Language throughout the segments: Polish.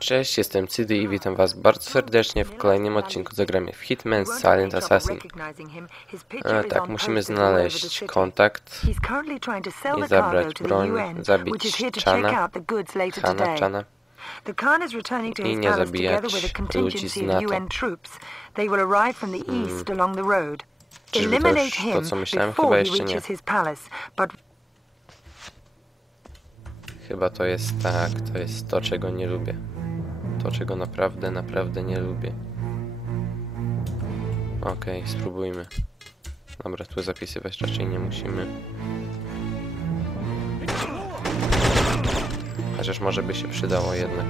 Cześć, jestem Cydy i witam was bardzo serdecznie w kolejnym odcinku zagramy w Hitman Silent Assassin. E, tak, musimy znaleźć kontakt i zabrać broń, zabić Chana, Hana Chana i nie zabijać ludzi z NATO. Hmm. Czyżby to już to, co myślałem? Chyba jeszcze nie. Chyba to jest tak, to jest to, czego nie lubię. Czego naprawdę, naprawdę nie lubię. Okej, spróbujmy. Dobra, tu zapisywać raczej nie musimy. Chociaż może by się przydało jednak.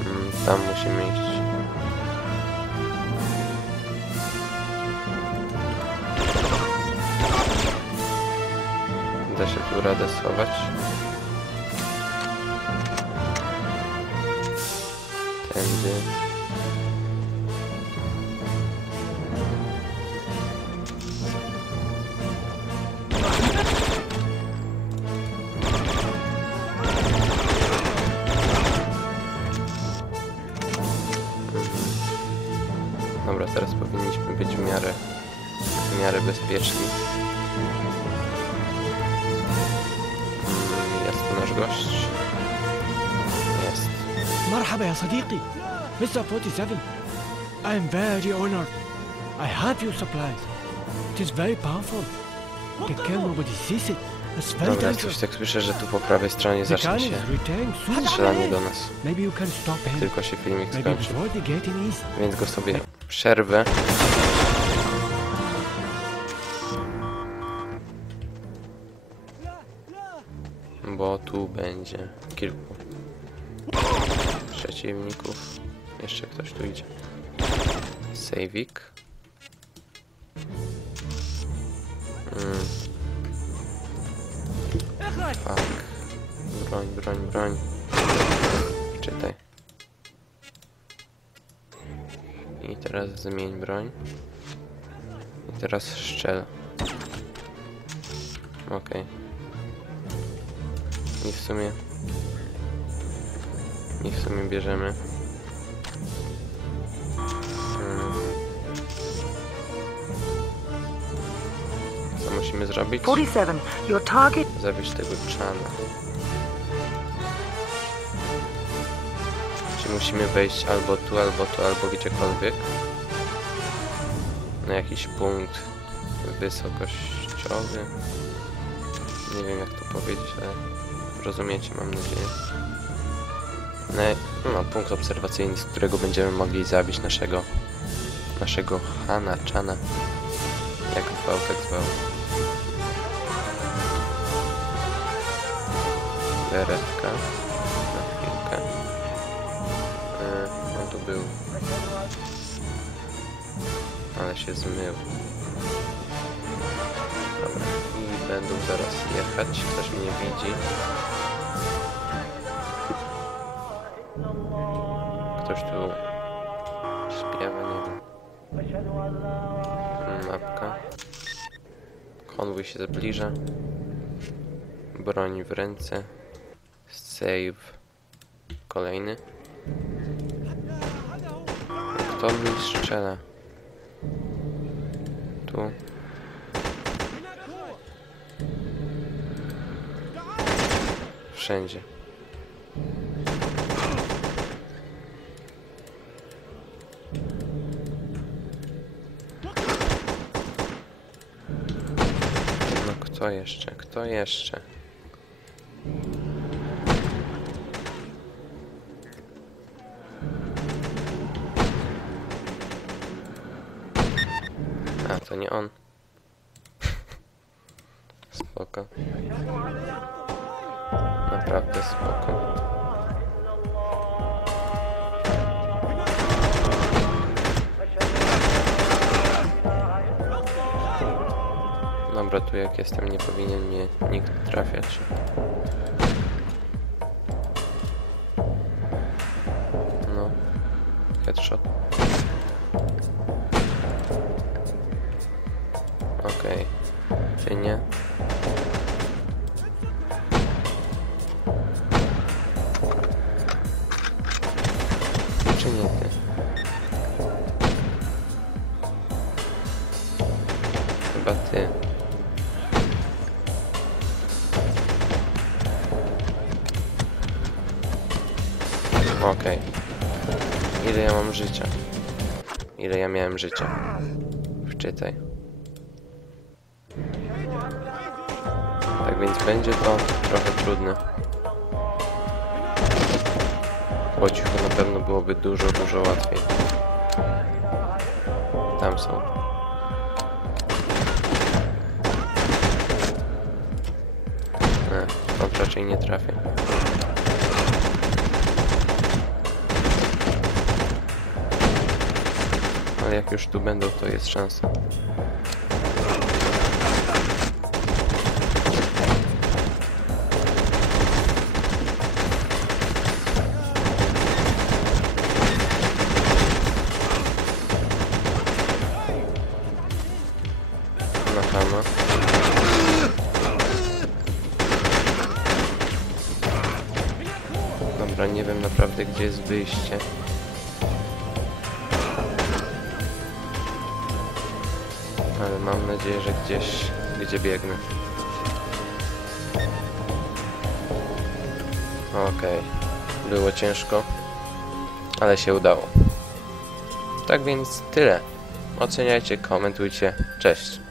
Mm, Tam musimy iść. Da się tu radę schować. Tędy. Dobra, teraz powinniśmy być w miarę, w miarę bezpieczni. gość. Jest. مرحبا يا صديقي Mr. 47 I am very honored I have your supplies It is very powerful Take care nobody sees it It's very Dobra, dangerous coś tak słyszę, że tu po prawej stronie The zacznie gun się is returning soon strzelanie do nas. Maybe you can stop him Tylko się filmik Maybe skończy. before they get in east Więc go sobie przerwę. Tu będzie kilku przeciwników. Jeszcze ktoś tu idzie. Sejwik. Mm. Fuck. Broń, broń, broń. Czytaj. I teraz zmień broń. I teraz strzel. Okej. I w sumie... I w sumie bierzemy. Hmm. Co musimy zrobić? 47, your target Zabić tego Chana. Czy musimy wejść albo tu, albo tu, albo gdziekolwiek? Na jakiś punkt wysokościowy. Nie wiem jak to powiedzieć, ale rozumiecie mam nadzieję. No, no punkt obserwacyjny, z którego będziemy mogli zabić naszego naszego Hana, Chana. Jak zwał, tak zwał. Beretka. Na chwilkę. E, on tu był. Ale się zmył. Dobra. I będą zaraz jechać. Ktoś mnie widzi. Konwój się zbliża. Broń w ręce. Save. Kolejny. Kto mi strzela? Tu. Wszędzie. No kto jeszcze? Kto jeszcze? A, to nie on. Spoko. Naprawdę spoko. Dobra, tu jak jestem nie powinien mnie nikt trafiać. No. Headshot. Okej. Czy nie? Czy nie ty? Okej. Ile ja mam życia? Ile ja miałem życia? Wczytaj. Tak więc będzie to trochę trudne. Po cichu na pewno byłoby dużo, dużo łatwiej. Tam są. Nie, stąd raczej nie trafię. Ale jak już tu będą, to jest szansa. Dobra, nie wiem naprawdę gdzie jest wyjście. Ale mam nadzieję, że gdzieś, gdzie biegnę. Okej. Było ciężko, ale się udało. Tak więc tyle. Oceniajcie, komentujcie. Cześć.